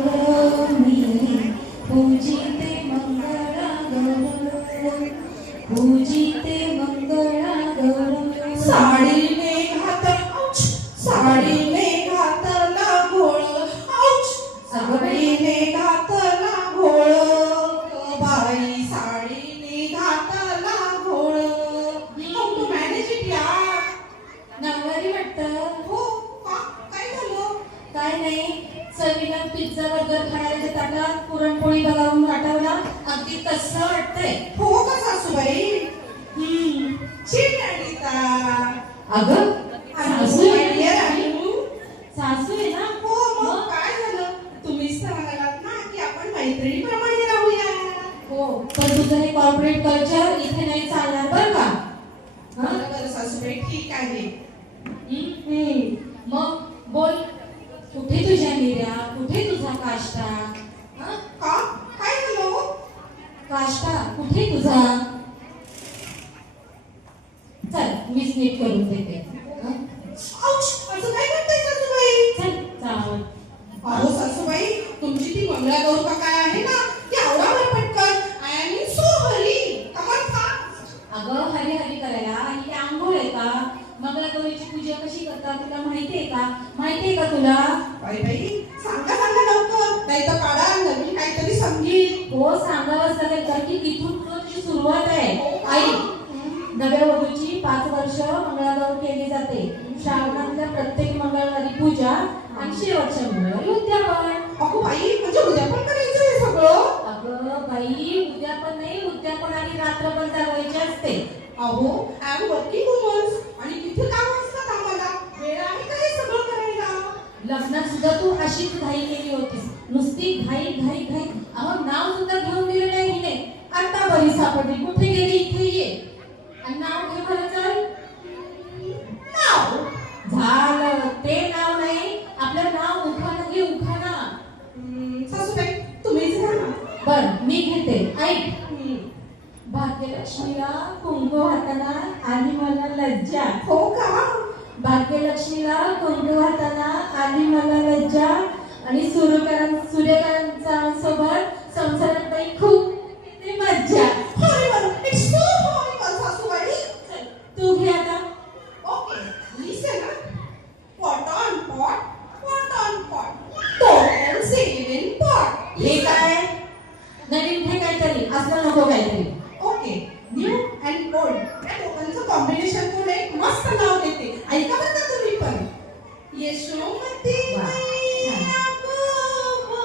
मी पूजिते मंगळा गौर, पूजिते मंगळा गौर. साडीने घातला घोळ, साडीने घातला घोळ, बाई साडीने घातला घोळ. How to manage it यार? नववारी वाटतं. हो का? काय झालं? काय नाही, चवीला पिझ्झा बर्गर खाण्याच्या ताटात पुरणपोळी बघावून वाटावला अगदी कसं वाटतंय. हो का सासूबाई? छीन अनिता. अगं सासू idea आहे. सासू आहे ना. हो मग काय झालं? तुम्हीच तर म्हणालात ना की आपण मैत्रिणीप्रमाणे राहूया. हो, पण तुझं हे कॉर्पोरेट कल्चर इथे नाही चालणार बरं का. बरं सासूबाई ठीक आहे. मग बोल, कुठे तुझ्या निर्या, कुठे तुझा काष्टा? का? काय झालं? काष्टा कुठे तुझा? चल मीच नीट करून देते. असं काय करताय सासूबाई? चल चावल. अहो सासूबाई, तुमची ती मंगळागौर का काय आहे ना, ती आवडावर पटकन. I am in so hurry. Come fast. अगं हरी हरी करायला ही आंघोळ आहे का? मंगळागौरीची पूजा कशी करतात तुला माहितीये का? माहितीये का तुला? बाई सांगा लवकर, नाही तर काढा नवीन काहीतरी समजेल. हो सांगावंच लागेल, कारण की इथून तुझी सुरुवात आहे. आई, नव्या वधूची 5 वर्ष मंगळागौर केली जाते. श्रावणातल्या प्रत्येक मंगळवारी पूजा आणि शेवटच्या मंगळवारी उद्यापन. अगो बाई, म्हणजे उद्या पण करायचं हे सगळं? अगं बाई, उद्यापन नाही, उद्यापन आणि रात्र पण जागवायची असते. अहो आय एम वर्किंग वुमन्स आणि किती काम असतात आम्हाला, वेळ आहे का हे सगळं करायला? लग्नात सुद्धा तू अशीच घाई केली होतीस, नुसती घाई घाई घाई. अहो नाव सुद्धा घेऊन दिलं नाही हिने. आता बरी सापडली, कुठे गेली? इथे ये आणि नाव घे बरं. चल नाव झालं, ते नाव नाही, आपलं नाव उखाणा घे, उखाणा. सासूबाई तुम्हीच घ्या ना. बर मी घेते, ऐक. भाग्यलक्ष्मीला कुंकू हाताना आली मला लज्जा. हो का? भाग्यलक्ष्मीला कुंकू हाताना आली मला लज्जा, आणि सूर्यकांचा सोबत संसारात बाई खूप किती मज्जा. हॉरिबल, इट्स सो हॉरिबल सासूबाई. चल, तू घे आता. Okay, listen. Pot on pot, total saving pot. हे काय नवीन घे काहीतरी, असलं नको काहीतरी. ओके, न्यू अँड ओल्ड या दोघांचं कॉम्बिनेशन